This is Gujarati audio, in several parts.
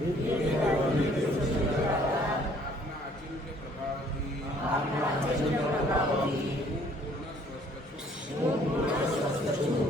આપના અચિંત્ય પ્રભાવથી હું પૂર્ણ સ્વસ્થ છું.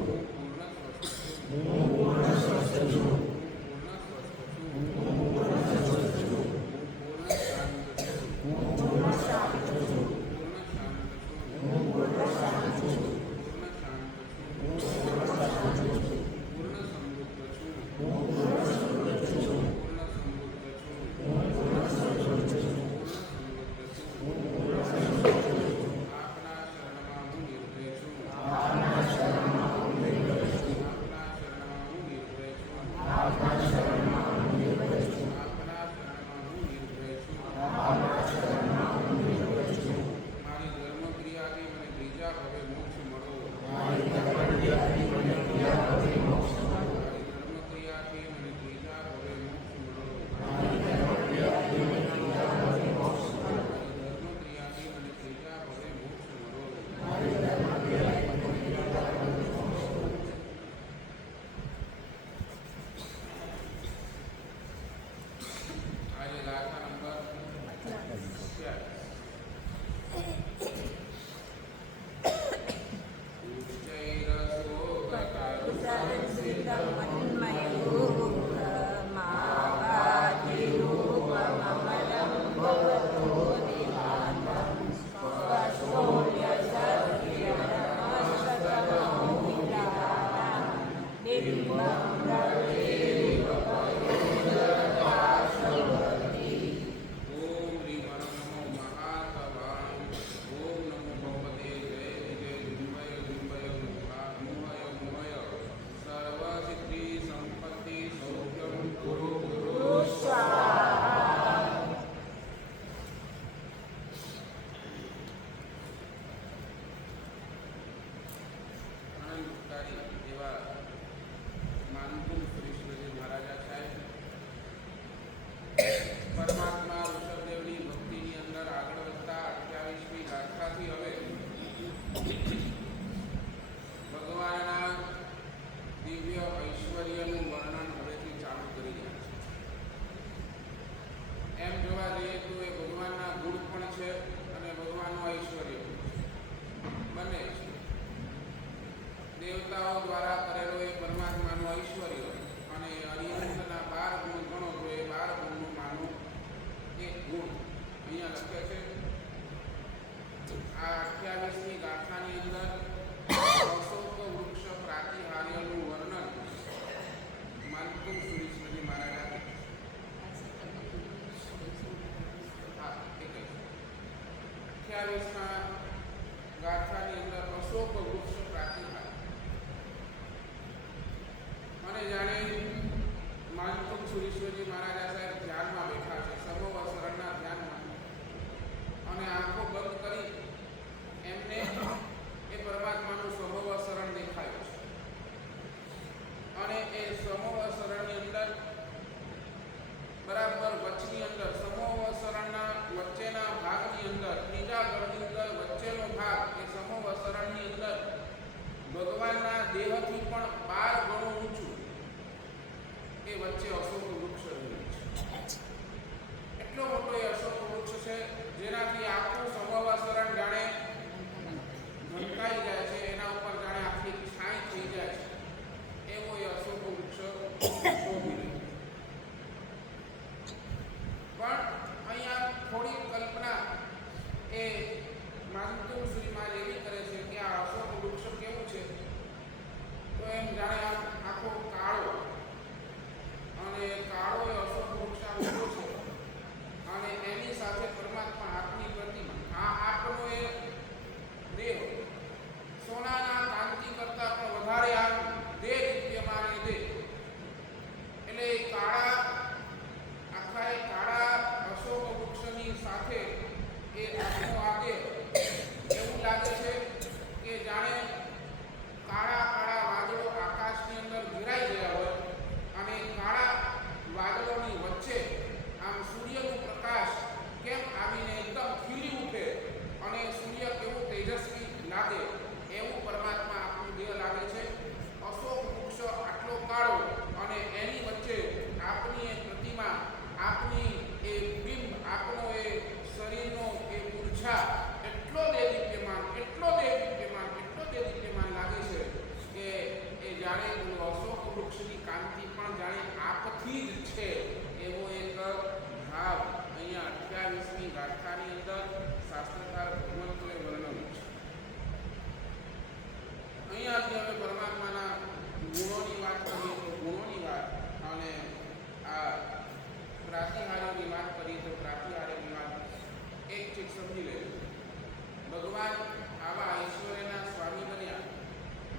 પરમાત્મા ઋષભદેવની ભક્તિની અંદર આગળ વધતા 28મી ગાથાથી હવે ભગવાનના દિવ્ય ઐશ્વર્યનું વર્ણન હવેથી ચાલુ કરી રહ્યા છે. એમ જોવા જઈએ તો એ ભગવાનના ગુણ પણ છે અને ભગવાનનું ઐશ્વર્ય બંને છે. દેવતાઓ દ્વારા કરેલો એ પરમાત્માનું ઐશ્વર્ય અને અરિહંતના 12 ગુણ ગણો તો એ 12 ગુણનું માનું એક ગુણ અહીંયા લખે છે. આ 28મી ગાથાની અંદર અશોક વૃક્ષ પ્રાતિહાર્યનું વર્ણન માનતું સુરેશ્વરજી મહારાજ હા એક 28મા ગાથાની અંદર અશોક વૃક્ષ પ્રાતિહાર્ય અને જાણે માનતું સુરેશ્વરજી મહારાજા સાહેબ ધ્યાનમાં બેઠા છે, સર્વવસરણના ધ્યાનમાં, અને આંખો બંધ કરી એમને એ પરમાત્માનું સર્વવસરણ દેખાયું છે. અને એ સર્વવસરણની અંદર બરાબર વચની અંદર સમોવસરણના વચ્ચેના ભાગની અંદર ત્રીજા ગણની અંદર વચ્ચેનો ભાગ એ સમોવસરણની અંદર ભગવાનના દેહથી પણ 12 ગણું ઊંચું એ વચ્ચે અશોક વૃક્ષ રહ્યું છે. એટલો મોટો એ અશોક વૃક્ષ છે જેનાથી આખું સમોવસરણ જાણે ઢંકાઈ જાય છે, એના ઉપર જાણે આખી છાંય થઈ જાય છે એવો એ અશોક વૃક્ષ શોભી રહ્યું. પણ અહીંયા થોડી કલ્પના એ માનતું શ્રીમાં એવી કરે છે કે આ અશોક વૃક્ષ કેવું છે તો એમ જાણે આખો કાળો, અને કાળો એ ગાથાની અંદર શાસ્ત્રકાર ભગવંતોએ વર્ણવ્યું છે. અહીંયાથી હવે પરમાત્માના ગુણોની વાત કરીએ તો ગુણોની વાત અને આ પ્રાતિહાર્યની વાત કરીએ તો પ્રાતિહાર્યની વાત એક ચીજ સમજી લેજો. ભગવાન આવા ઐશ્વર્યના સ્વામી બન્યા.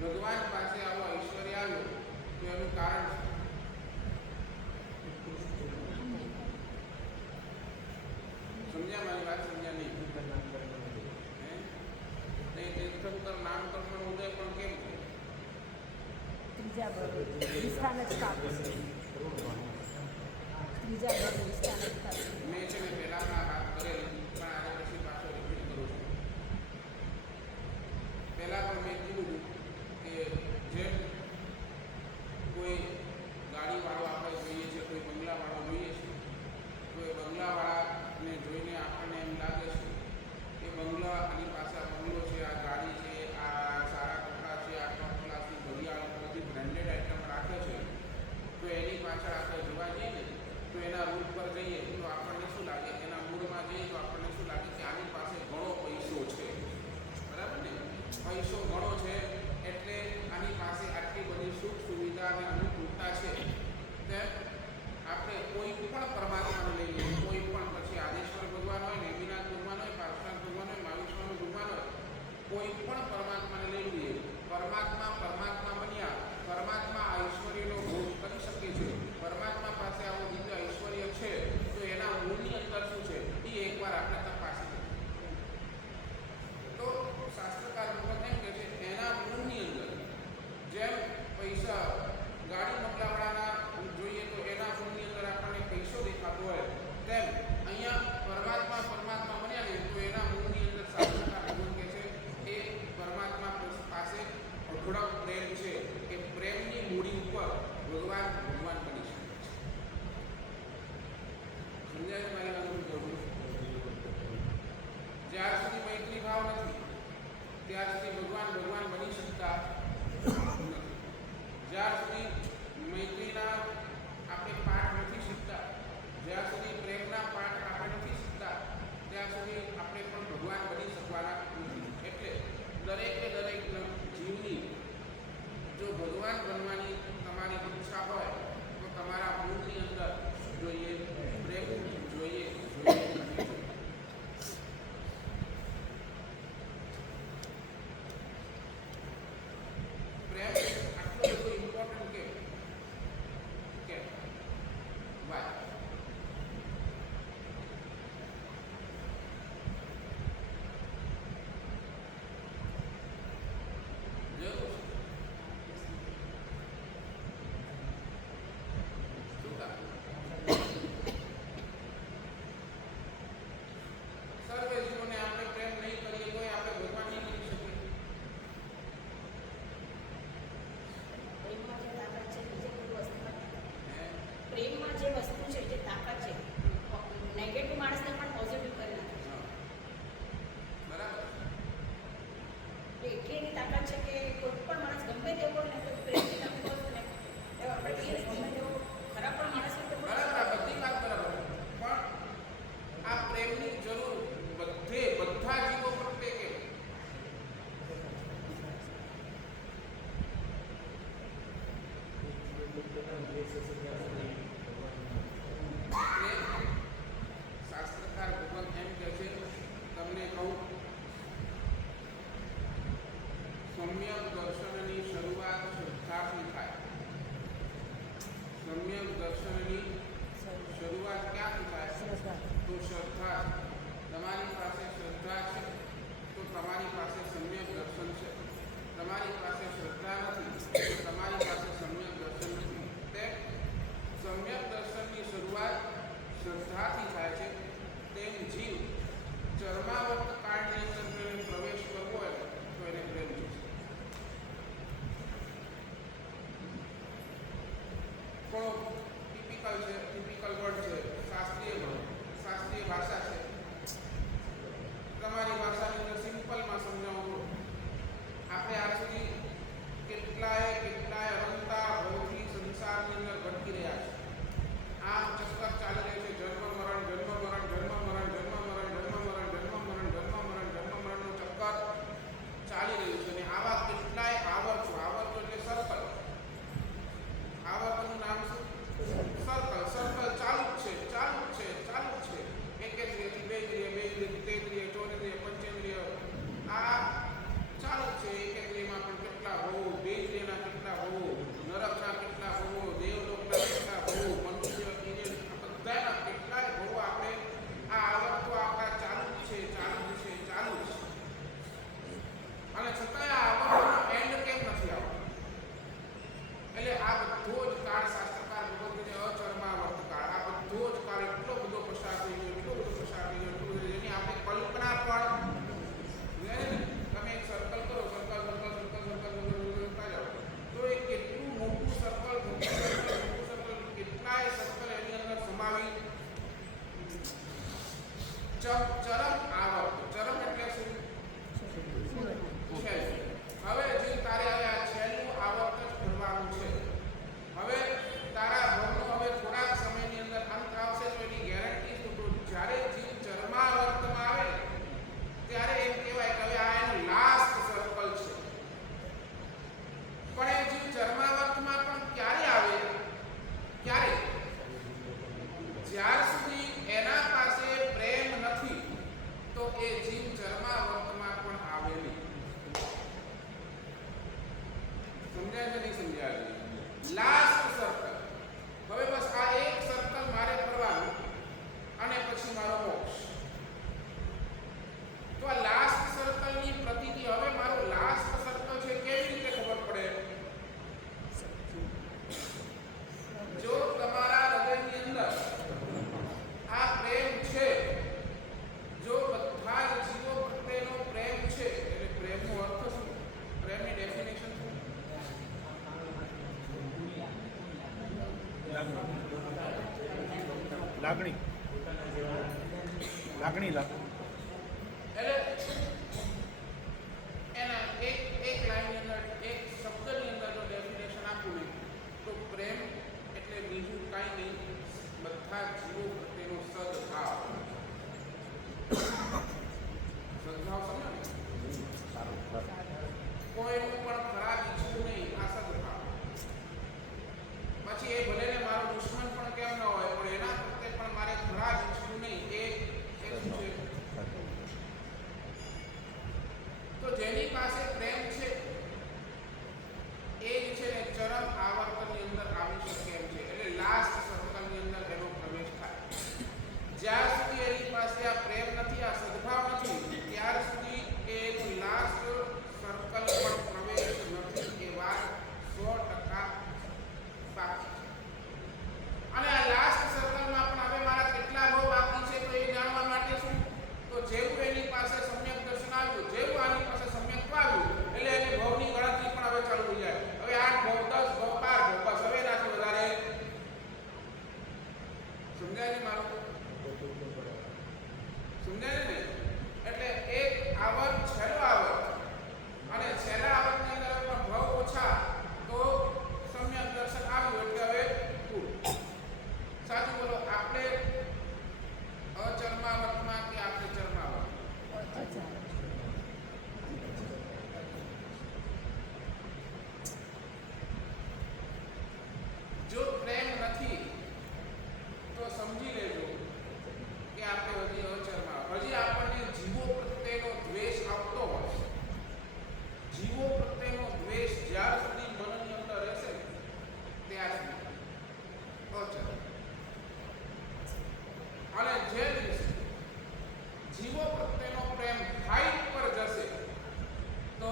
ભગવાન પાસે આવો ઐશ્વર્ય આવ્યો તો એનું કારણ છે. સમજ્યા મારી વાત? સમજ્યા નહીં? તીર્થંકર નામકર્ણ ઉદય પણ કેમ છે? મેં છે ને પહેલામાં વાત કરેલી પણ આને પછી પાછો રિપીટ કરું છું. પહેલાં પણ મેં કીધું કે જેમ કોઈ ગાડીવાળો આપણે જોઈએ છે, કોઈ બંગલાવાળો જોઈએ છે, તો એ બંગલાવાળાને જોઈને આપણને એમ લાગે છે કે બંગલા આની પાસે આ બંગલો છે, આ ગાડી છે, આ સારા કપડાં છે, આ ટોપ ક્લાસની ઘડિયાળ, બધી બ્રાન્ડેડ આઇટમ રાખે છે, તો એની પાછળ આપણે જોવા જઈએ ને તો એના રૂટ પર જઈએ તો આપણને શું લાગે, એના મૂળમાં જઈએ તો આપણને શું લાગે કે આની પાસે ઘણો પૈસો છે. બરાબર ને? પૈસો ઘણો છે એટલે આની પાસે આટલી બધી સુખ સુવિધા અને અનુકૂળતા છે. તેમ આપણે કોઈ પણ પરમાત્માને લઈએ, કોઈ પણ પછી આદેશ્વર ભગવાન હોય, નેમિનાથ ભગવાન હોય, પાર્શ્વનાથ ભગવાન હોય, મહાવિષ્ણુનું ભગવાન હોય, કોઈ પણ પરમાત્માને લઈ લઈએ. પરમાત્મા બન્યા. પરમાત્મા ઐશ્વર્યનો ભોગ કરી શકે છે. પરમાત્મા પાસે આવો દિવ્ય ઐશ્વર્ય છે તો એના મૂળની અંદર શું છે એ એકવાર આપણે તપાસી લઈએ. તો શાસ્ત્રકાર ભગવાન એમ કહે છે એના મૂળની અંદર જેમ પૈસા ગાડી બંગલાવાળાના જોઈએ તો એના મૂળની અંદર આપણને પૈસો દેખાતો હોય, તેમ અહીંયા પરમાત્મા બન્યા ને તો એના મૂળની અંદર શાસ્ત્રકાર ભગવાન કહે છે એ પરમાત્મા પાસે અઢળક પ્રેમ છે. એ પ્રેમની મૂડી ઉપર ભગવાન બની શકે છે. સમજાય મારી વાત? કહું જ્યાર સુધી મૈત્રી ભાવ નથી ત્યાર સુધી ભગવાન બની શકતા નથી. જ્યાર સુધી મૈત્રીના આપણે પાઠ નથી શીખતા, જ્યાં સુધી પ્રેમના પાઠ આપણે નથી શીખતા, ત્યાં સુધી આપણે પણ ભગવાન બની શકવાના નથી. એટલે દરેક જીવની જો ભગવાન બનવાની તમારી ઈચ્છા હોય તો તમારા મૂળની અંદર જોઈએ પ્રેમ જોઈએ. પ્રેમ આટલો બધો ઇમ્પોર્ટન્ટ કે વાય જરૂર સર્વે જીવોને આપણે પ્રેમ નહીં કરીએ તો આપણે ભગવાન નહીં કરી શકીએ. પ્રેમમાં જે વસ્તુ છે, જે તાકાત છે, નેગેટિવ માણસને પણ પોઝિટિવ કરી નાખે છે. બરાબર. એટલી એની તાકાત છે કે કોઈ પણ માણસ ગમે તેવો હોય ને તો પ્રેમથી તમે કહો છો ને એ આપણે કહીએ ને ગમે તેવો ખરાબ પણ માણસ હોય તો બરાબર, બધી વાત બરાબર. પણ આ પ્રેમની જરૂર બધા જીવો પ્રત્યે કેમ? શાસ્ત્રકાર ભગવાન એમ કહે છે, તમને કહું, સમ્યક દર્શનની શરૂઆત શ્રદ્ધાથી થાય. સમ્યક દર્શનની શરૂઆત ક્યાંથી થાય? તો શ્રદ્ધા. તમારી પાસે શ્રદ્ધા છે તો તમારી પાસે સમ્યક દર્શન છે. તમારી પાસે શ્રદ્ધા નથી તો તમારી પાસે સમ્યક દર્શન નથી. તે સમ્યક દર્શનની શરૂઆત શ્રદ્ધાથી થાય છે. તેમ જીવ ચર્માવર્ત કાળની અંદર પ્રવેશ કરવો હોય તો એને પ્રેમ છે. થોડો ટિપિકલ વર્ડ છે, શાસ્ત્રીય ભાષા છે. તમારી ભાષાની અંદર સિમ્પલમાં સમજાવું તો આપણે આજ સુધી કેટલાય અનંતા ભવથી સંસારની અંદર ભટકી રહ્યા છે. આ ચક્કર ચાલી રહ્યું છે, જન્મ મરણ ચરમ આવર્ત. ચરમ એટલે શું? છેલ્લું. હવે જે તારે હવે આ છેલ્લું આવર્ત જ ભરવાનું છે. હવે તારા ભવનો હવે થોડાક સમયની અંદર અંત આવશે તો એની ગેરંટી શું? તો જ્યારે જીવ ચરમાવર્તમાં આવે ને ત્યારે એમ કહેવાય કે હવે આ એનું લાસ્ટ સર્કલ છે. પણ એ જીવ ચરમાવર્તમાં પણ ક્યારે આવે? ક્યારે? જ્યાર સુધી એના પાસે પ્રેમ નથી તો એ જીવ ચરમાવર્તમાં પણ આવે નહીં. સમજાય કે નહીં સમજાય? Last circle. હવે બસ આ એક સર્કલ મારે કરવાનું અને પછી મારો મોક્ષ. તો આ લાસ્ટ સર્કલની પ્રતીતિ. હવે મારું લાસ્ટ સર્કલ છે કેવી રીતે ખબર પડે? જો તમારા હૃદયની અંદર આ પ્રેમ છે, જો બધા જ જીવો પ્રત્યેનો પ્રેમ છે, એટલે પ્રેમનો અર્થ શું? પ્રેમની ડેફિનેશન શું? લાગણી. એટલે એના એક લાઈનની અંદર, એક શબ્દની અંદર જો ડેફિનેશન આપું ને તો પ્રેમ એટલે બીજું કાંઈ નહીં, બધા જીવો પ્રત્યેનો સદભાવ. સદભાવ સમજો ને? કોઈનું પણ ખરાબ ઈચ્છવું નહીં, આ સદભાવ. પછી એ ભલે ને મારો દુશ્મન પણ કેમ ન હોય પણ એના પ્રત્યે પણ મારે ખરાબ ઈચ્છવું નહીં. એ શું છે? તો જેની પાસે પ્રેમ છે એ જ છે ને ચરમ આવર્તનની અંદર આવી શકે એમ છે. એટલે લાસ્ટ સર્કલની અંદર એનો પ્રવેશ થાય. જ્યાર સુધી એની પાસે આ પ્રેમ નથી, આ સદભાવ નથી, ત્યાર સુધી એ લાસ્ટ સર્કલ પર પ્રવેશ નથી. એ વાત 100% બાકી છે. અને આ લાસ્ટ સર્કલમાં પણ હવે મારા કેટલા ભાવ બાકી છે તો એ જાણવા માટે શું? તો જેવું એની પાસે સમ્યક દર્શન આવ્યું, જેવું આની પાસે સમ્યક આવ્યું એટલે એને ભાવની ગણતરી પણ હવે ચાલુ થઈ જાય. હવે 8 ભાવ, 10 ભાવ, 12 ભાવ, બસ હવે એનાથી વધારે સમજાય ને? મારું સમજાય ને? એટલે એક આવર્ત, છેલ્લો આવર્ત, અને છેલ્લા આવર્તની અંદર પણ ભાવ ઓછા તો સમ્યક દર્શન આવ્યું એટલે હવે પૂરું. સાચું બોલો. આપણે અચરમાવર્તમાં કે આપણે ચરમાવર્ત? જો પ્રેમ નથી તો સમજી લેજો કે આપણે હજી અચરમાવર્ત. હજી આપણને જીવો પ્રત્યેનો દ્વેષ આવતો હોય. જીવો પ્રત્યેનો દ્વેષ જ્યાર સુધી મનની અંદર રહેશે ત્યાર સુધી અચર. અને જે દિવસે જીવો પ્રત્યેનો પ્રેમ હાઈટ પર જશે તો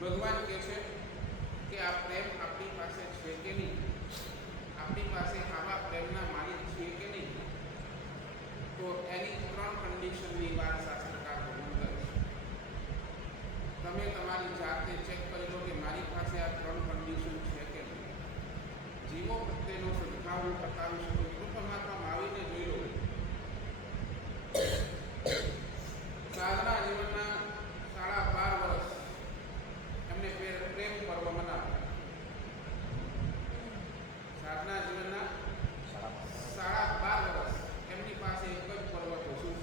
ભગવાન કહે છે કે આ પ્રેમ આપણી પાસે છે કે નહીં? આપણી પાસે આવા પ્રેમના માલિક છે કે નહીં? તો એની 3 કન્ડિશનની વાત શાસ્ત્રકાર ભગવાન કરે છે. તમે તમારી જાતે ચેક કરી લો કે મારી પાસે આ 3 કન્ડિશન છે કે નહીં. જીવો પ્રત્યેનો સદભાવ હું બતાવી શકું છું. પરમાત્મા આવીને જોઈ લો. સાધના જીવનના 12.5 વર્ષ એમને પ્રેમ પર્વ મનાવ્યા. સાધના જીવનના 12.5 વર્ષ એમની પાસે એક જ પર્વ હતો. શું?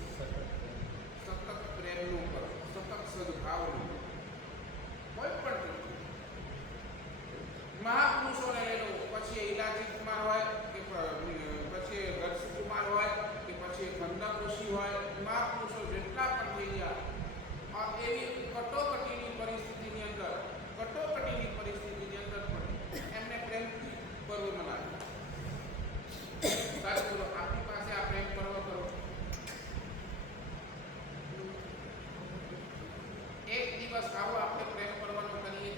સતત પ્રેમનું પર્વ, સતત સદભાવનું. કોઈ પણ મહાપુરુષોને લઈ લો, પછી ઈલાજી કુમાર હોય કે પછી ગર્ષ કુમાર હોય કે પછી ગંધક ઋષિ હોય, મહાપુરુષો જેટલા પણ થઈ ગયા, એવી કટોકટીની પરિસ્થિતિની અંદર પણ એમને પ્રેમથી પર્વ મનાવ્યું. સાચું બોલો. આપણી પાસે આ પ્રેમ પર્વ કરો. એક દિવસ આવો આપણે પ્રેમ પર્વનો કરીએ.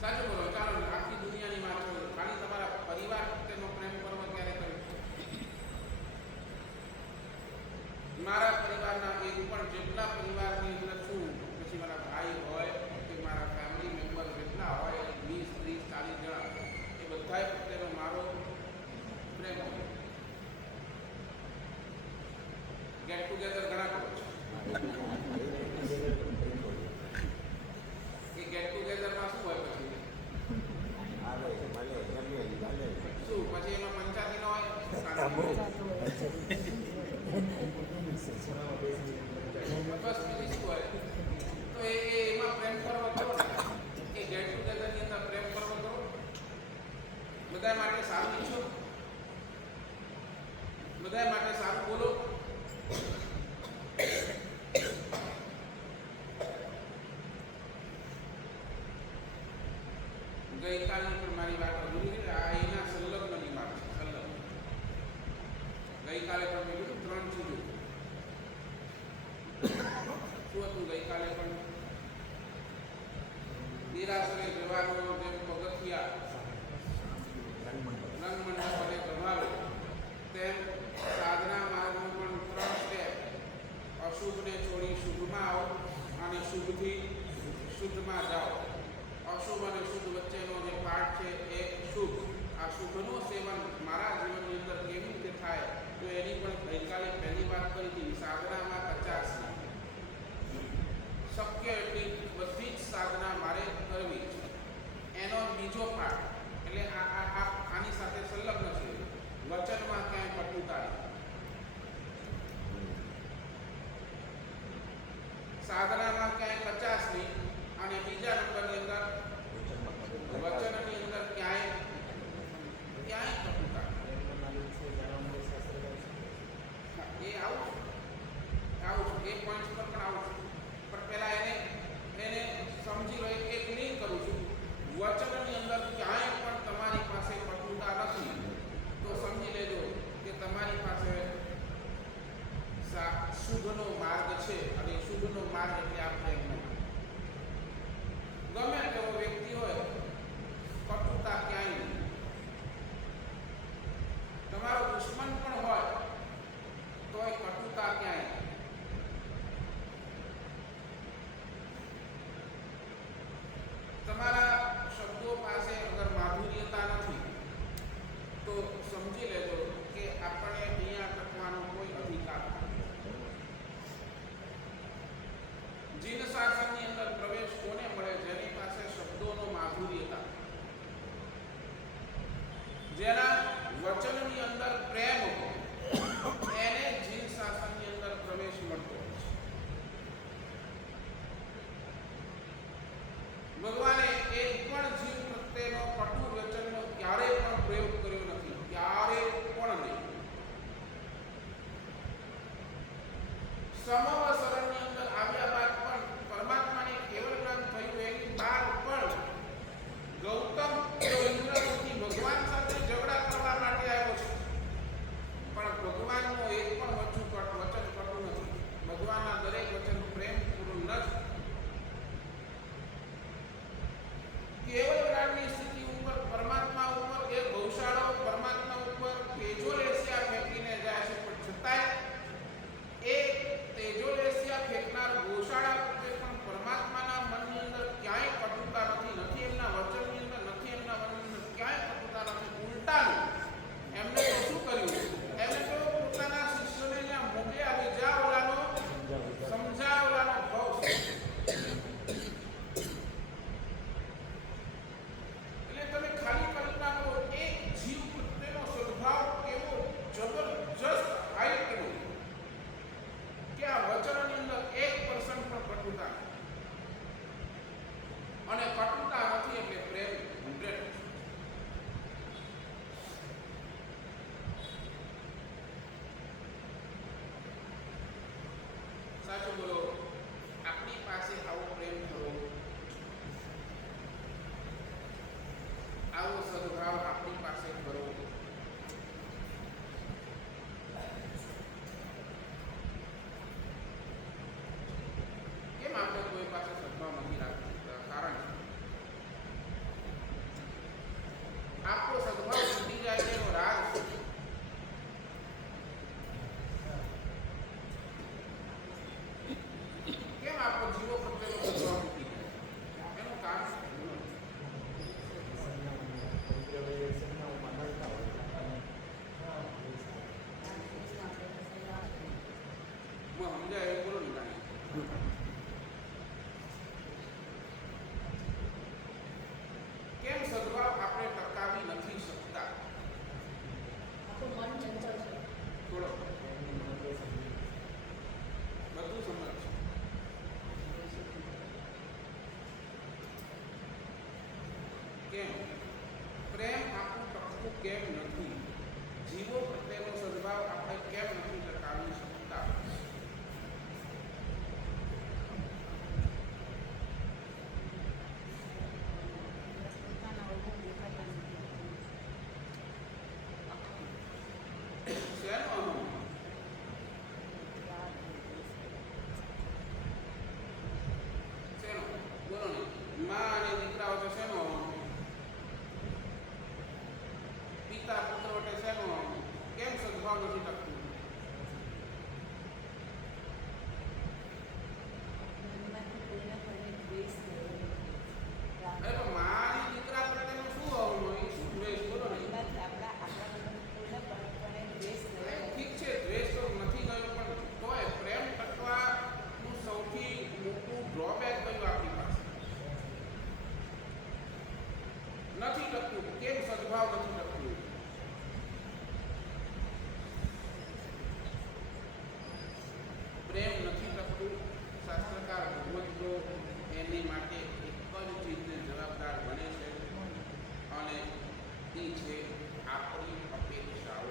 સાચું બોલો. ચાલો આખી દુનિયાની વાત છોડો, ખાલી તમારા પરિવાર પ્રત્યેનો પ્રેમ પર્વ ક્યારે કર્યો? મારા પરિવારના એક પણ જેટલા પરિવારની અંદર છું, પછી મારા ભાઈ હોય કે મારા ફેમિલી મેમ્બર જેટલા હોય 20, 30, 40 જણા, એ બધા પ્રત્યેનો મારો પ્રેમ હોય. ગેટ ટુગેધર ઘણા કરો છો. એ ગેટ ટુગેધરમાં શું હોય પછી? શું પછી એમાં પંચાયતી ન હોય? બસ બીજી શું હોય? તો એમાં પ્રેમ કરવો કરો ને, એ ગેટ ટુગેધરની અંદર પ્રેમ કરવો કરો, બધા માટે સારું ઈચ્છો, બધા માટે સારું બોલો. ગઈકાલે પણ મારી વાત અધૂરી છે. આ એના સંલગ્નની વાત છે. સંલગ્ન ગઈકાલે પણ મેં કીધું 3 ચીજો. શું હતું ગઈકાલે પણ? નિરાશ્રય જવાનો જેમ પગથિયા રંગમંડપ અને પ્રભાવે, તેમ સાધના માર્ગનો પણ 3 સ્ટેપ. અશુભને છોડી શુભમાં આવો અને શુભથી શુદ્ધમાં જાઓ. અશુભ અને શુદ્ધ વચ્ચેનો જે પાઠ છે એ શુભ. આ શુભનું સેવન મારા જીવનની અંદર કેવી રીતે થાય, તો એની પણ ગઈકાલે પહેલી વાત કરી હતી. સાધનામાં 50 શક્ય એટલી બધી જ સાધના મારે કરવી છે. એનો બીજો પાઠ એટલે આની સાથે સંલગ્ન છે. વચનમાં ક્યાંય કટુતા નહીં. સાધનામાં ક્યાંય 50 નહીં, અને બીજા નંબરની અંદર વચનની અંદર ક્યાંય કટુતા. એ આવું એ પોઈન્ટ પર પણ આવું છું. પણ પહેલા એને સમજી લો. એક નહીં કરું છું. વચનની અંદર ક્યાંય પણ તમારી પાસે કટુતા નથી, તો સમજી લેજો કે તમારી પાસે શુભનો માર્ગ છે. અને શુભનો માર્ગ એટલે આ પ્રેમ. ગમે તેવો વ્યક્તિ હોય, કટુતા ક્યાંય નહીં. તમારો દુશ્મન પણ હોય તોય કટુતા ક્યાંય. તમારા શબ્દો પાસે અગર માધુર્યતા નથી, તો સમજી લેજો કે આપણે અહીંયા ટકવાનો કોઈ અધિકાર નથી. જીન શાસનની અંદર પ્રવેશ કોને મળે? જેની પાસે શબ્દોનો માધુર્યતા, જેના વચનની અંદર પ્રેમ હોય, એને જીન શાસનની અંદર પ્રવેશ મળતો હોય છે. ભગવાને એક પણ જીવ પ્રત્યેનો કટુ વચનનો ક્યારે પણ પ્રયોગ કર્યો નથી. ક્યારે પણ નહીં. સમવસરણની અંદર આવ્યા બાદ પણ પરમાત્માને કેવળ જ્ઞાન થયું. એની બાદ પણ ગૌતમ ઇન્દ્રથી ભગવાન સાથે ઝઘડા કરવા માટે આવ્યો છે, પણ ભગવાનનો એક પણ વચન કટુ નથી. ભગવાનના દરેક વચન પ્રેમપૂર્ણ જ. કેવળ જ્ઞાનની સ્થિતિ ઉપર પરમાત્મા ઉપર એ ગૌશાળો પરમાત્મા ઉપર તેજોલેશિયા ફેંકીને જાય છે, પણ છતાંય એ તેજોલેશિયા ફેંકનાર ગૌશાળા પ્રત્યે પણ પરમાત્માના મનની અંદર ક્યાંય કટુતા નથી. નથી એમના વચનની અંદર, નથી એમના મનની અંદર ક્યાંય કટુતા નથી. ઉલટાનું એમને તો શું કર્યું? એમને તો પોતાના શિષ્યોને ત્યાં મોકલી આવી, જા ઓલાનો સમજાવ, ઓલાનો ભાવ. એટલે તમે ખાલી કલ્પના કરો, એક જીવ પ્રત્યેનો સદભાવ કેવો જબરજસ્ત હાઈ કેવો, કે આ વચનની અંદર 1% પણ કટુતા નથી. અને કટુતા નથી એટલે પ્રેમ 100%. સાચું બોલો. આપણી પાસે આવો પ્રેમ ખરો, આવો સદભાવ આપણી પાસે ખરો. કેમ આપણે કોઈ પાસે સદભાવ નથી રાખતા? કારણ આપણો સદભાવ તૂટી જાય છે એનો રાજ છે. કેમ સદભાવ આપણે ટકાવી નથી શકતા? આપણું મન ચંચળ છે. થોડો બધું સમજ. કેમ પ્રેમ આપણું ટકવું કેમ નથી? જીવો પ્રત્યેનો સદભાવ આપણે કેમ નથી ટકાવી શકતા? પોતાના અવગુણ દેખાતા નથી. શેનો અનુભવ? શેનો? બોલો ને. માં અને દીકરા વચ્ચે શેનો અનુભવ? પિતા પુત્ર વચ્ચે શેનો અનુભવ? કેમ સદભાવ નથી ટકતું? મનમાંથી કોઈના પર દ્વેષ થયો. અરે પણ માં અને દીકરા પ્રત્યેનો શું અનુભવ? એ શું દ્વેષ? બોલો ને. મનમાંથી આપણા કોઈના પર દ્વેષ થયો. ઠીક છે, દ્વેષ તો નથી ગયો, પણ તોય પ્રેમ ટકવાનું સૌથી મોટું ડ્રોબેક કયું આપણી પાસે? નથી ટકતું. કેમ સદભાવ નથી ટકતું? પ્રેમ નથી ટકતું. શાસ્ત્રકાર ભગવંતો એની માટે એક જ ચીજને જવાબદાર બને છે, અને એ છે આપણી અપેક્ષાઓ.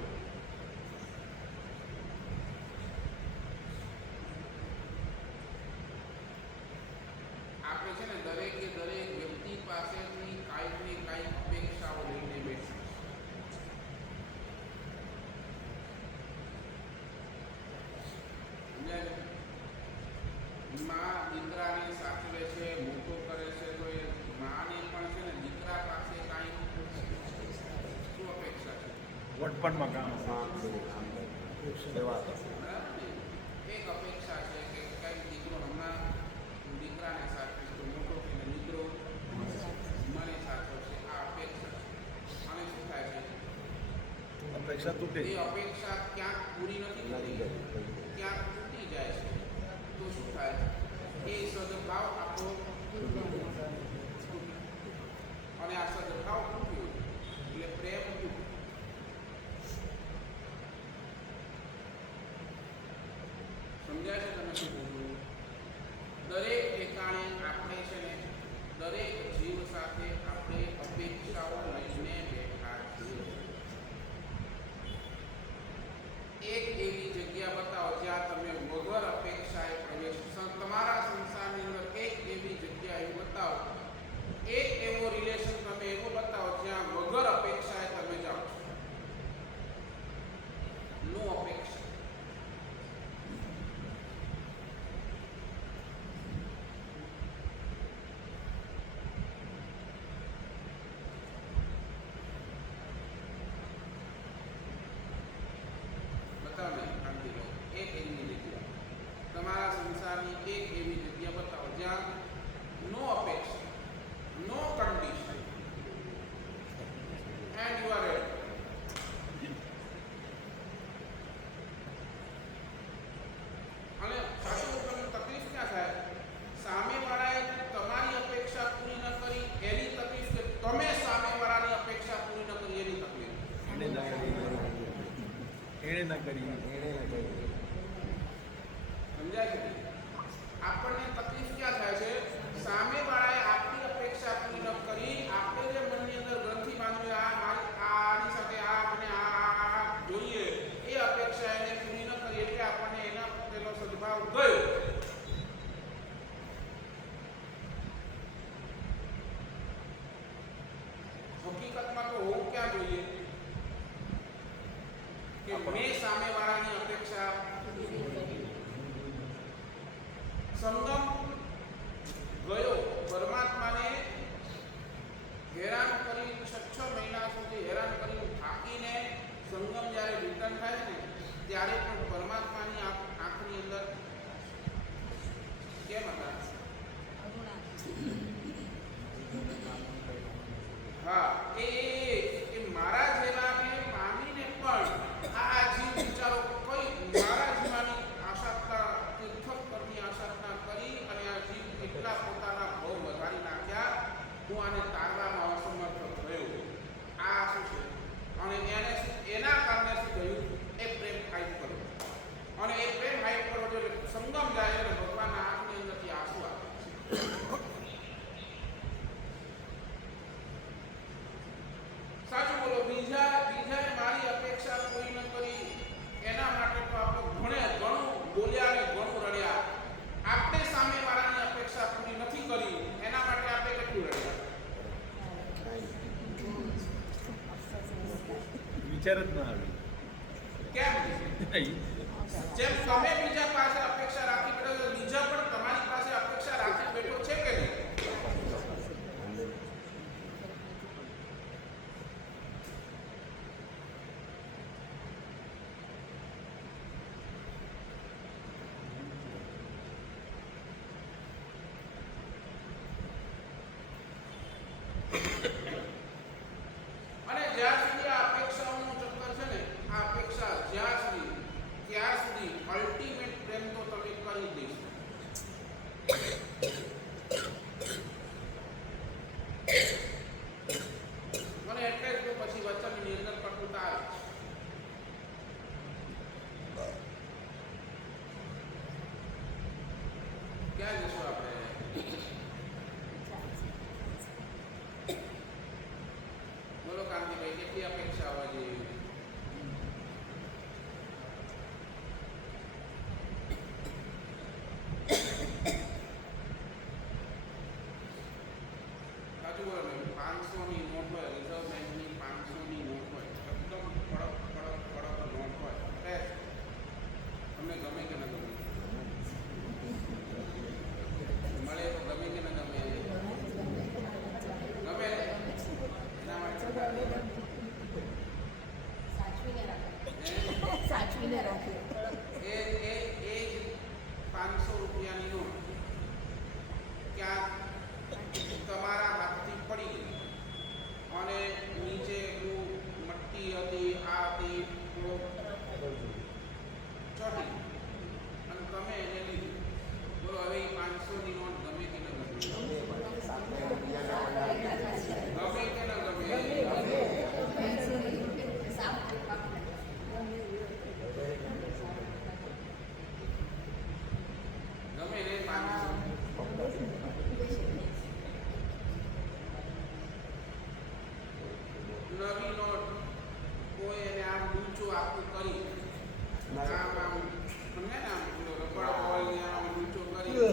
આપણે છે ને દરેકે દરેક વ્યક્તિ પાસેથી કાંઈક ને કાંઈક અપેક્ષાઓ લઈને બેઠા છે. સમજાય છે? માં દીકરાને સાચવે છે, મોટો કરે છે, તો એ માને પણ છે ને દીકરા પાસે કાંઈક શું અપેક્ષા છે? વડપણમાં કામ સેવા બરાબર ને? એક અપેક્ષા છે કે કંઈક દીકરો હમણાં દીકરાને સાચવીશ તો મોટો થઈને દીકરો મને સાચવશે. આ અપેક્ષા છે. અને શું થાય છે? અપેક્ષા તૂટે એ અપેક્ષા ક્યાંક પૂરી નથી થતી, ક્યાંક તૂટી જાય છે. તો શું થાય? એ સદભાવ આપણો અને આ સદભાવ તૂટ્યો એટલે પ્રેમ તૂટ્યો. સમજાય છે તમે શું બોલું? દરેક ઠેકાણે આપણે છે ને દરેક જીવ સાથે આપણે અપેક્ષાઓ લઈને બેઠા છીએ. એક એવી જગ્યા બતાવો જ્યાં તમે વગર અપેક્ષાએ પ્રવેશ, તમારા સંસારની અંદર એક એવી જગ્યા એવી બતાવો, એક એવો રિલેશન તમે એવો બતાવો જ્યાં વગર અપેક્ષાએ તમે જાઓ છો. નો અપેક્ષા. બતાવો ને શાંતિભાઈ, એક એવી જગ્યા, તમારા સંસારની એક એવી જગ્યા બતાવો જ્યાં નો અપેક્ષા, no condition, and you are ready. અને સાચું તમને તકલીફ ક્યાં થાય? સામેવાળાએ તમારી અપેક્ષા પૂરી ન કરી એની તકલીફ, કે તમે સામેવાળાની અપેક્ષા પૂરી ન કરી એની તકલીફ. એણે ના કરી સમજાય છે? આપણને તકલીફ ક્યાં થાય છે? સામેવાળાએ આપણી અપેક્ષા પૂરી ન કરી, આપણે જે મનની અંદર ગ્રંથિ બાંધ્યો આની સાથે આ મને આ જોઈએ એ અપેક્ષા એને પૂરી ન કરી એટલે આપણને એના પ્રત્યેનો સદભાવ ગયો. હકીકતમાં તો હોવું ક્યાં જોઈએ કે મેં સામેવાળાની અપેક્ષા સંગમ ગયો, પરમાત્માને હેરાન કરી 6 મહિના સુધી હેરાન કરી થાકીને સંગમ જ્યારે રિટર્ન થાય છે ને ત્યારે પણ પરમાત્માની આંખની અંદર કેમ હતા? હા, એ મારા જેવાને માનીને પણ આ જીવ વિચારો કોઈ મારા જીવાની આશાતા તીર્થંકરની આશાતા વિચાર જ ના આવે. કેમ? જેમ તમે બીજા પાસે અપેક્ષા રાખી બેઠો છો, બીજા પણ તમારી પાસે અપેક્ષા રાખી બેઠો છે કે નહીં? અને જ્યાં સુધી આ અપેક્ષાઓનું ચક્કર છે ને, આ અપેક્ષા જ્યાં સુધી ત્યાં સુધી અલ્ટિમેટ પ્રેમ તો તમે કરી દેશો. અને એટલે જ તો પછી વચનની અંદર કટુતા આવે છે. ક્યાં જશું આપણે? બોલો કાંતિભાઈ, કેટલી અપેક્ષા હોવા જોઈએ? સાચું બોલો ને, 500 ની નોટ હોય, રિઝર્વ બેંકની 500 ની નોટ હોય, એકદમ કડક નોટ હોય, ફ્રેશ. તમને ગમે કે ન ગમે? મળે તો ગમે કે ન ગમે? ગમે ને? એના માટે સાચવીને રાખીએ. એ 500 રૂપિયાની નોટ ક્યાંક તમારા હાથથી પડી ગઈ અને નીચે એટલું મટ્ટી હતી, આ હતી, ચોટી અને તમે એને લીધી. બોલો હવે એ 500 ની નોટ ગમે કે ન ગમે? ગમે કે ન ગમે? ગમે ને 500? નવી નોટ કોઈ એને આમ ઊંચું આખું કરી આમ તમને ને આમ રબર બોલને આમ ઊંચો કરી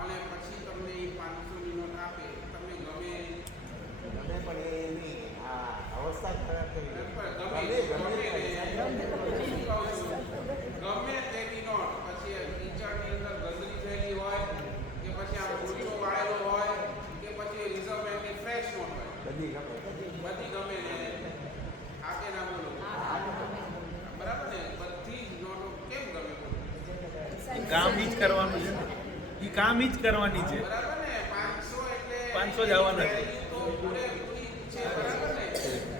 અને પછી તમને એ 500 ની નોટ આપે, તમને ગમે? પણ એની આ અવસ્થા ખરાબ થઈ ગઈ. ગમે તેવી નોટ પછી ટીચરની અંદર ગંદકી થયેલી હોય કે પછી આમ ઊંચો વાળેલો હોય કે પછી રિઝર્વ બેંકની ફ્રેશ નોટ હોય, બધી ગમે. બધી ગમે ને? આ કે ના બોલો? બરાબર ને? બધી જ નોટો કેમ ગમે બોલો? કામ ઈ જ કરવાનું છે ને, એ કામ ઈ જ કરવાની છે. બરાબર ને? 500 એટલે 500 જ આવવાના છે. value તો પૂરેપૂરી છે, બરાબર ને?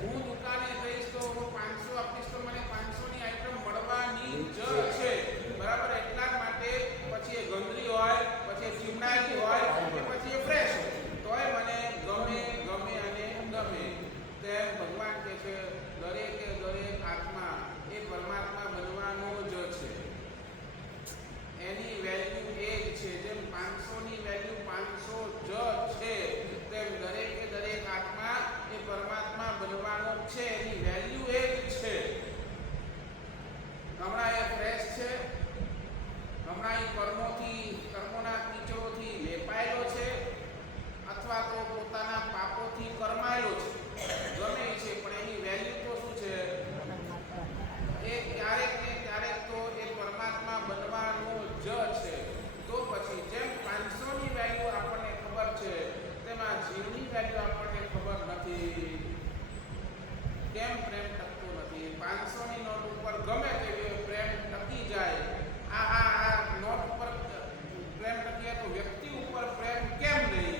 હું દુકાને જઈશ તો હું 500 આપીશ તો મને 500 ની આઈટમ મળવાની જ છે, બરાબર? એટલા જ માટે પછી એ ગંદરી હોય, પછી એ ચીમડાયેલી હોય કે પછી એ ફ્રેશ હોય, તોય મને ગમે અને ગમે. તેમ ભગવાન કહે છે દરેકે દરેક આત્મા એ પરમાત્મા બનવાનો જ છે. એની વેલ્યુ એ જ છે. જેમ 500 ની વેલ્યુ 500 જ છે, તેમ દરેકે દરેક આત્મા એ પરમાત્મા બનવાનો છે. એની વેલ્યુ એ જ છે. હમણાં એ ફ્રેશ છે, હમણાં એ કર્મોના કીચડોથી લેપાયેલો છે, અથવા તો પોતાના પાપોથી કરમાયેલો છે, ગમે એ છે, પણ એની વેલ્યુ તો શું છે? એ ક્યારેક ને ક્યારેક તો એ પરમાત્મા બનવાનો જ છે. તો પછી જેમ 500 ની વેલ્યુ આપણને ખબર છે, તેમાં જીવની વેલ્યુ આપણને ખબર નથી. કેમ પ્રેમ ટકતો નથી? 500 ની નોટ ઉપર ગમે તેવી પ્રેમ ટકી જાય. આ નોટ ઉપર પ્રેમ ટકીએ તો વ્યક્તિ ઉપર પ્રેમ કેમ નહીં?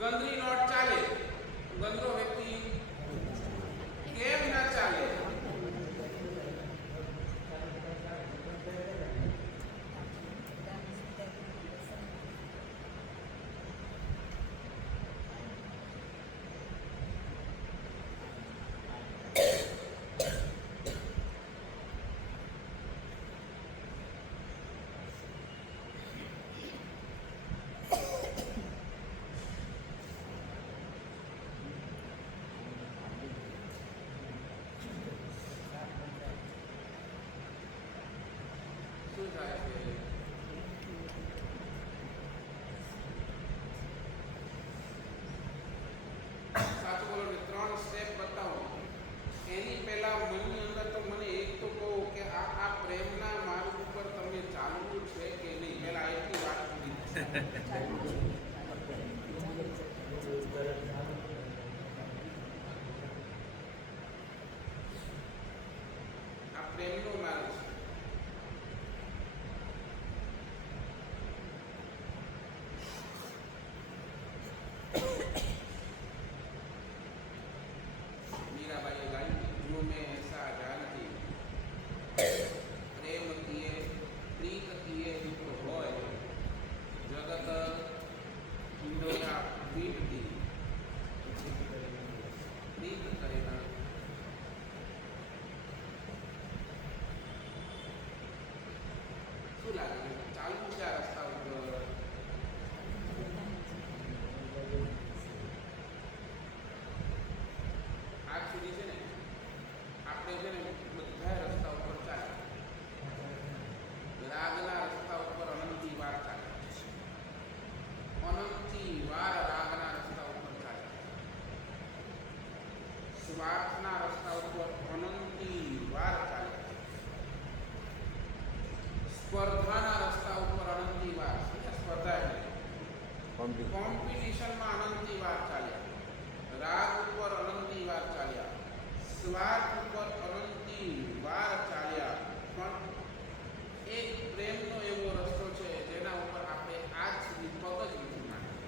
ગંદરી નોટ ચાલે, ગંદરો વ્યક્તિ કેમ ના ચાલે? કોમ્પિટિશનમાં અનંતી વાર ચાલ્યા, રાગ ઉપર અનંતી વાર ચાલ્યા, સ્વાર્થ ઉપર અનંતી વાર ચાલ્યા, પણ એક પ્રેમનો એવો રસ્તો છે જેના ઉપર આપણે આજ સુધી પગ જ નથી નાખ્યો.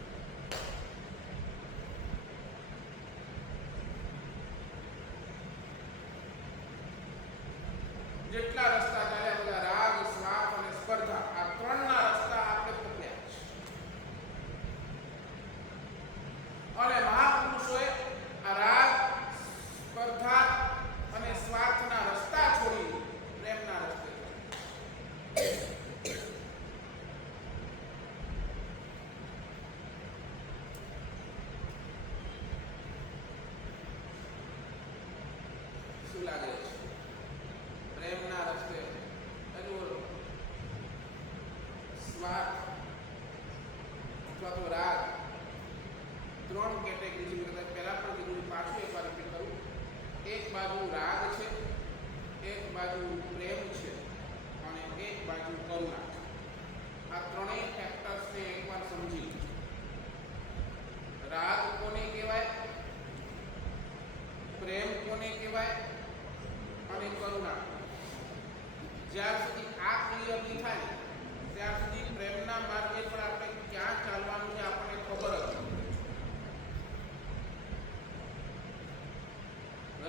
જેટલા રસ્તા ચાલ્યા બધા રાગ, સ્વાર્થ અને સ્પર્ધા, આ ત્રણના રસ્તા આપણે પકડ્યા છે. અને મહાપુરુષોએ આ રાગ, સ્પર્ધા અને સ્વાર્થના રસ્તા છોડી પ્રેમના રસ્તે શું લાગે છે? પ્રેમના રસ્તે હજુ સ્વાર્થ અથવા તો રાગ, ત્રણ કેટેગરી છે. પહેલા પણ કીધું, પાછું એકવાર રિપીટ કરું. એક બાજુ રાગ છે, એક બાજુ પ્રેમ છે અને એક બાજુ કરુણા છે. આ ત્રણેય ફેક્ટર્સને એકવાર સમજી લો. રાગ કોને કહેવાય, પ્રેમ કોને કહેવાય અને કરુણા. જ્યાર સુધી આ ક્લિયર નહીં થાય ત્યાર સુધી પ્રેમના માર્ગે પર આપણે ક્યાં ચાલવાનું છે આપણને ખબર જ નથી.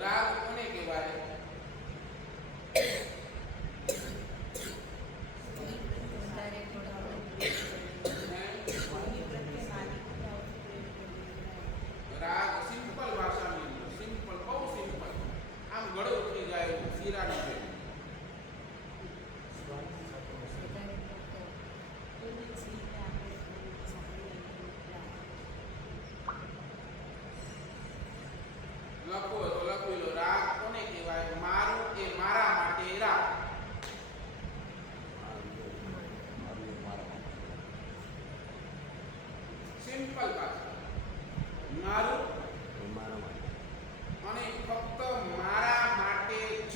રાગ કોને કહેવાય? રાગ સિમ્પલ ભાષાની અંદર, સિમ્પલ, બહુ સિમ્પલ, આમ ગળે ઉતરી જાય એવું, શીરાની જેમ. લખો તો લખી લો. રાગ કોને કહેવાય? મારું એ મારા માટે રાગ. સિમ્પલ ભાષા. મારું અને ફક્ત મારા માટે જ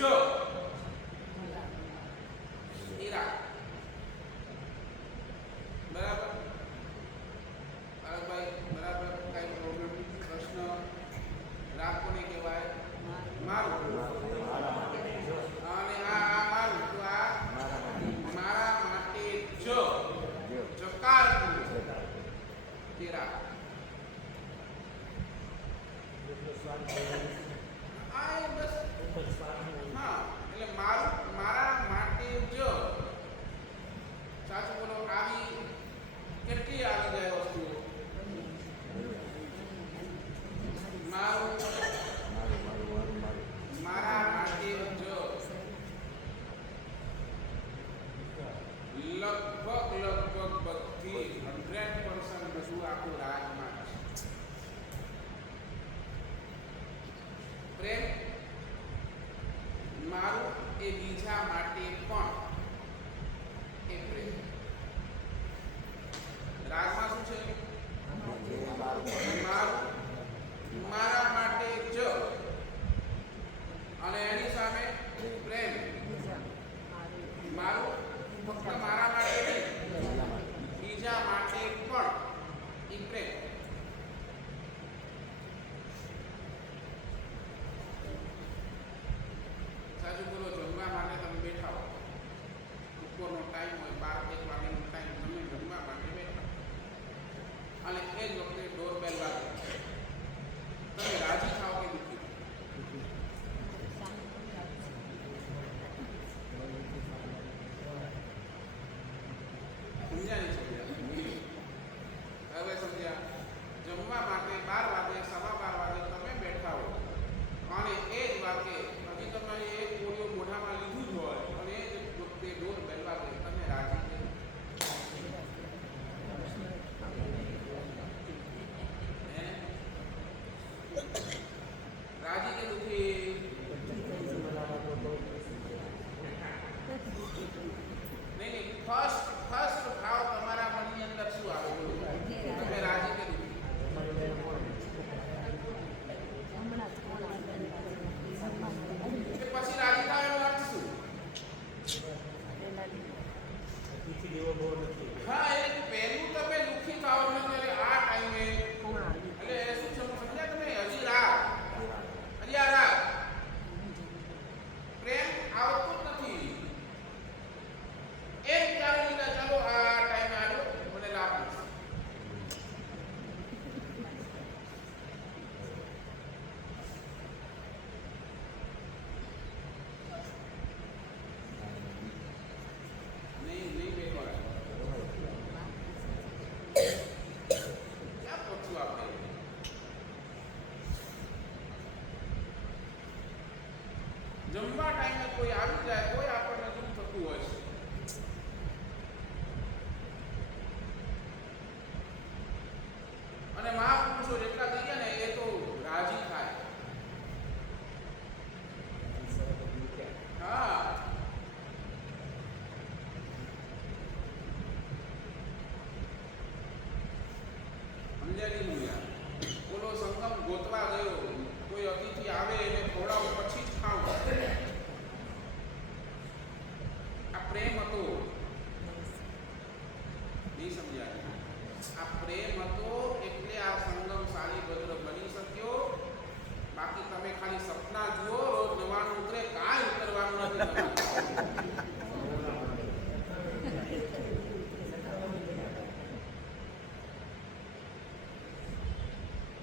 એ રાગ. બરાબર? ભાઈ બરાબર? કઈ પ્રોબ્લેમ, પ્રશ્ન? રાગ કોને કહેવાય? મારું. અને આ મારું, તો આ મારા માટે જ જકાર તે રાગ. આ એ બસ, હા, એટલે મારું, મારા માટે જ. સાચું બોલો. આવી કેટલી આવી જાય વસ્તુઓ. મારું, મારા માટે જ. લગભગ બધી 100% બધું આખું રાજમાં છે. જમવા ટાઈમે કોઈ આવી જાય કોઈ આપણને દુઃખ થતું હોય છે. અને મહાપુરુષો જેટલા કહીએ ને એ તો રાજી થાય. હા, સમજાય યાર. બોલો સંગમ ગોતવા ગયો, કોઈ અતિથિ આવે એને ખવડાવો પછી જ ખાવું. આ પ્રેમ હતો, નહીં સમજાય. આ પ્રેમ હતો એટલે આ સંગમ શાલીભદ્ર બની શક્યો. બાકી તમે ખાલી સપના જુઓ, રોજ નવાનું ઉતરે, કાંઈ ઉતરવાનું નથી તમારે.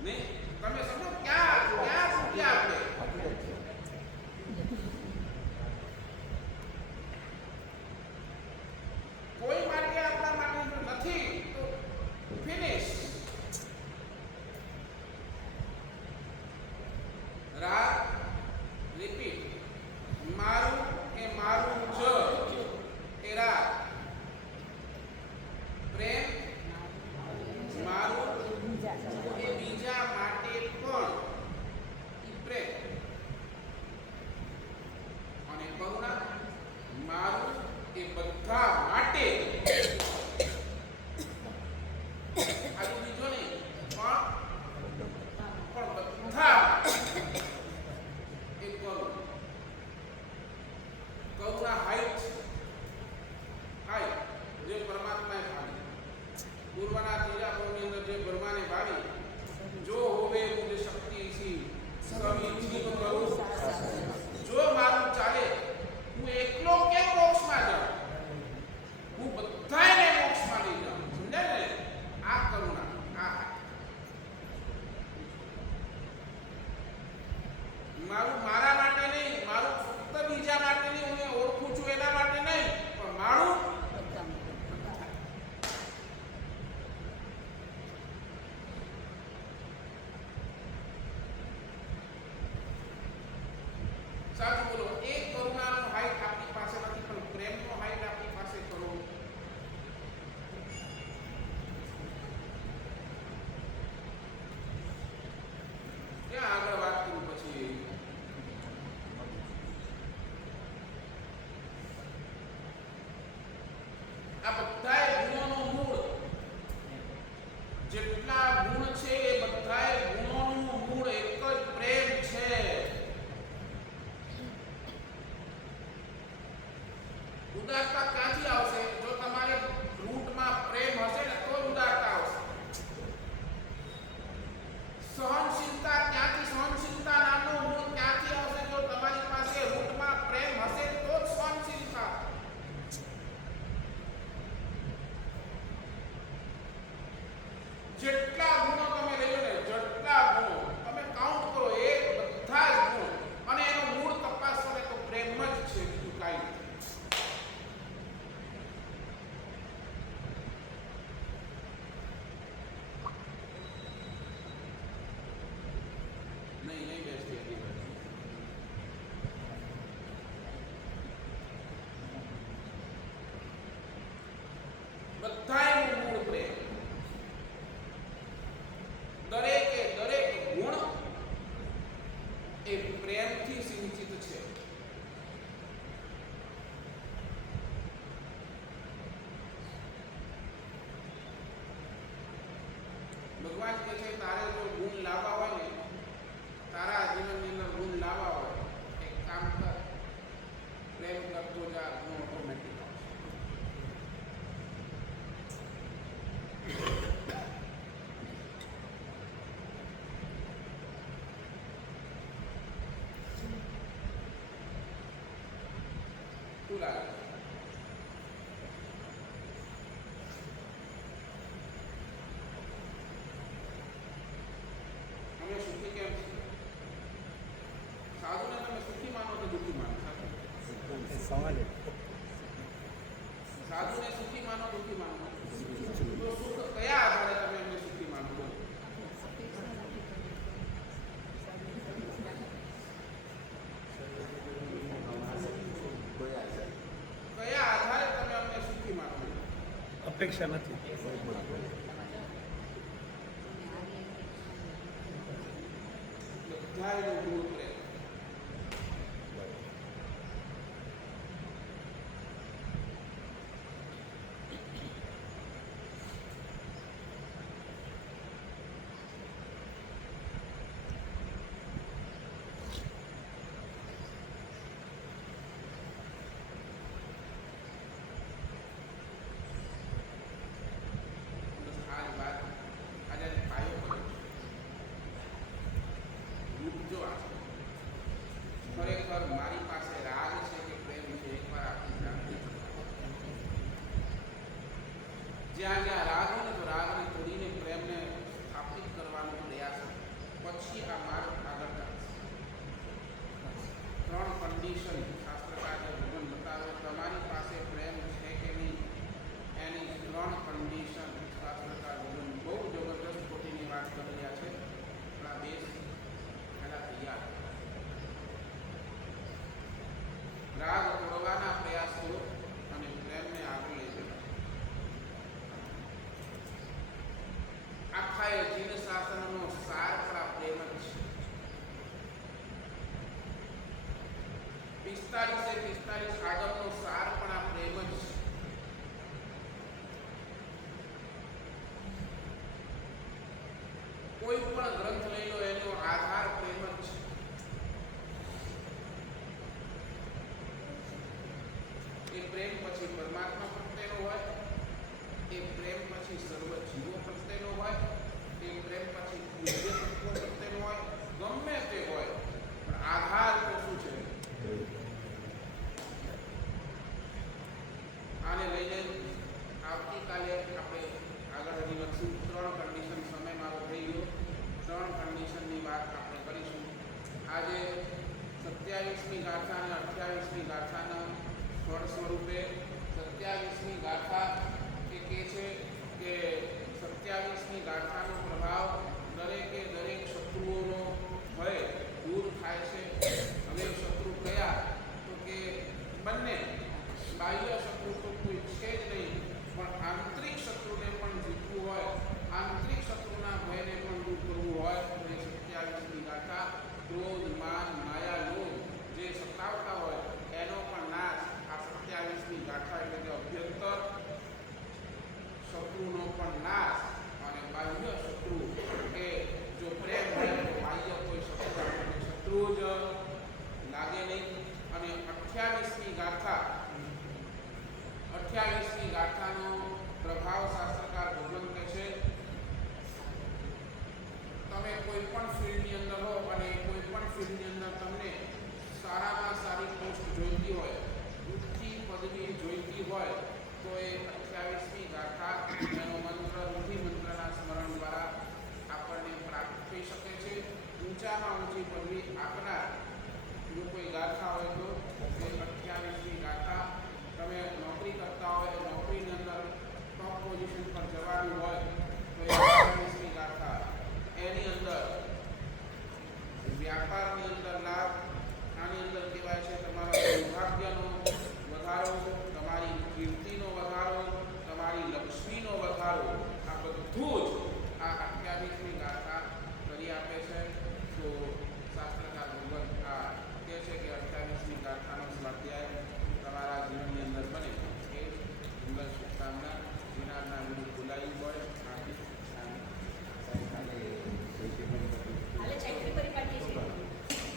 નહીં, તમે સમજો ક્યાં ક્યાં છૂટ્યા આપણે. કોઈ માટે આપણા માટે જો નથી તો ફિનિશ. રાત રિપીટ. મારું એ મારું જ એ રાત. પ્રેમ મારું એ બીજા માટે પણ ઈ પ્રેમ. અને કરુણા મારું એ બધા માટે. આજુ બીજો નહીં પણ બધા એ કરુણા. કરુણા હાઈટ જે પરમાત્માએ ભાવી. પૂર્વના ત્રીજા ભાવની અંદર જે બ્રહ્માને ભાવી. જો હોવે મુજ શક્તિ સી સમી જીવ કરું. જો મારું ચાલે હું એકલો કેમ મોક્ષમાં જાઉં, હું બધાને મોક્ષમાં લઈ જાઉં. સમજાય ને? આ કરુણા, આ મારું મારા માટે નહીં, મારું ફક્ત બીજા માટે નહીં, હું ઓળખું છું એના માટે નહીં, પણ મારું સાચું બોલો. એક કરુણાનો હાઈટ આપણી પાસે નથી, પણ પ્રેમનો હાઈટ આપણી પાસે કરો. ક્યાં આગળ વાત કરું પછી? આ બધાય ગુણોનો મૂળ, જેટલા ગુણ છે એ બધાય ગુણોનું મૂળ એક જ પ્રેમ છે. ઉદારતા ક્યાંથી આવશે? જો તમારે રૂટમાં પ્રેમ હશે ને તો ઉદારતા આવશે. સહનશીલતા ક્યાંથી? સહનશીલતા નામનો મૂળ ક્યાંથી આવશે? જો તમારી પાસે રૂટમાં પ્રેમ હશે તો જ સહનશીલતા. જેટલા ગુણો તમે લઈ લો ને, જેટલા ગુણો તમે કાઉન્ટ કરો, એ બધા જ ગુણ, અને એનો મૂળ તપાસો ને તો પ્રેમ જ છે, બીજું કાંઈ નથી. નહીં બેસતી હતી. બધાયનું મૂળ પ્રેમ. દરેકે દરેક ગુણ એ પ્રેમથી સિંચિત છે. ભગવાન કહે છે તારે જો ગુણ લાવવા હોય ને, તારા જીવનની અંદર ગુણ લાવવા હોય, એક કામ કર, પ્રેમ કરતો જા, ગુણ ઓટોમેટિક આવશે. શું લાગે? અમે સુખી કેમ છીએ? સાધુને તમે સુખી માનો તો દુઃખી માનો? સાધુને સુખી માનો દુઃખી માનો? તો સુખ કયા આધારે તમે એમને સુખી માનો? અપેક્ષા નથી. બધા એનો ગુરુ પ્રેમ. બસ આ જ વાત આજે પાયો કર્યો રૂપ જો આ છે. ખરેખર મારી પાસે રાગ છે કે પ્રેમ છે એકવાર આપણી જાણવી જ્યાં જ્યાં રાગ હોય ને તો રાગને તોડીને પ્રેમને સ્થાપિત કરવાનો પ્રયાસ પછી આ માર્ગ આગળ ચાલશે. 3 કન્ડિશન શાસ્ત્રકાર જે ભગવાન બતાવે તમારી પાસે પ્રેમ છે કે નહીં એની 3 કન્ડિશન શાસ્ત્રકાર ભગવાન બહુ જબરદસ્ત ખોટીની વાત કરી રહ્યા છે. પણ આ બેસ પહેલા તૈયાર રાગ તોડવાના પ્રયાસ કરો અને પ્રેમને આગળ લઈ જાઓ. આખા એ જીન શાસનનો સાર પણ આ પ્રેમ જ છે. 45 આગળનો સાર પણ આ પ્રેમ જ છે. કોઈ પણ ગ્રંથ લઈ લો એનો આધાર પ્રેમ જ છે. એ પ્રેમ પછી પરમાત્મા પ્રત્યેનો હોય, એ પ્રેમ પછી સર્વ જીવો પ્રત્યેનો હોય, એ પ્રેમ પછી પૂજ્ય તત્વો પ્રત્યેનો હોય, ગમે તે હોય પણ આધાર તો શું છે? આને લઈને આવતીકાલે આપણે આગળ હજી વધશું. 3 કન્ડિશન સમય મારો થઈ ગયો. 3 કન્ડિશનની વાત આપણે કરીશું. આજે 27મી ગાથા અને 28મી ગાથાના ફળ સ્વરૂપે 27મી ગાથા એ કહે છે કે 27મી ગાથાનો પ્રભાવ દરેકે દરેક શત્રુઓનો ભય દૂર થાય છે. હવે શત્રુ કયા? તો કે બંને. બાહ્ય શત્રુ તો કોઈ છે જ નહીં, પણ આંતરિક શત્રુને પણ જીતવું હોય, આંતરિક શત્રુના ભયને પણ દૂર કરવું હોય તો એ 27મી ગાથા ક્રોધ, માન, માયા, લોભ જે સતાવતા હોય એનો પણ નાશ આ 27મી ગાથા એટલે કે અભ્યંતર શત્રુનો પણ નાશ અને બાહ્ય શત્રુ કે જો પ્રેમ હોય તો બાહ્ય કોઈ શત્રુ આપણને શત્રુ જ લાગે નહીં. અને 28મી ગાથાનો પ્રભાવ શાસ્ત્રકાર ભગવાન કહે છે તમે કોઈ પણ ફિલ્ડની અંદર હો અને કોઈ પણ ફિલ્ડની અંદર તમને સારામાં સારી પોસ્ટ જોઈતી હોય, ઊંચી પદવી જોઈતી હોય તો એ 28મી ગાથા એનો મંત્ર રૂઢિ મંત્રના સ્મરણ દ્વારા આપણને પ્રાપ્ત થઈ શકે છે. ઊંચામાં ઊંચી પદવી આપનાર જો કોઈ ગાથા હોય તો એ 28મી ગાથા. તમે નોકરી કરતા હોય, નોકરીની અંદર ટોપ પોઝિશન પર જવાનું હોય તો એ 28મી ગાથા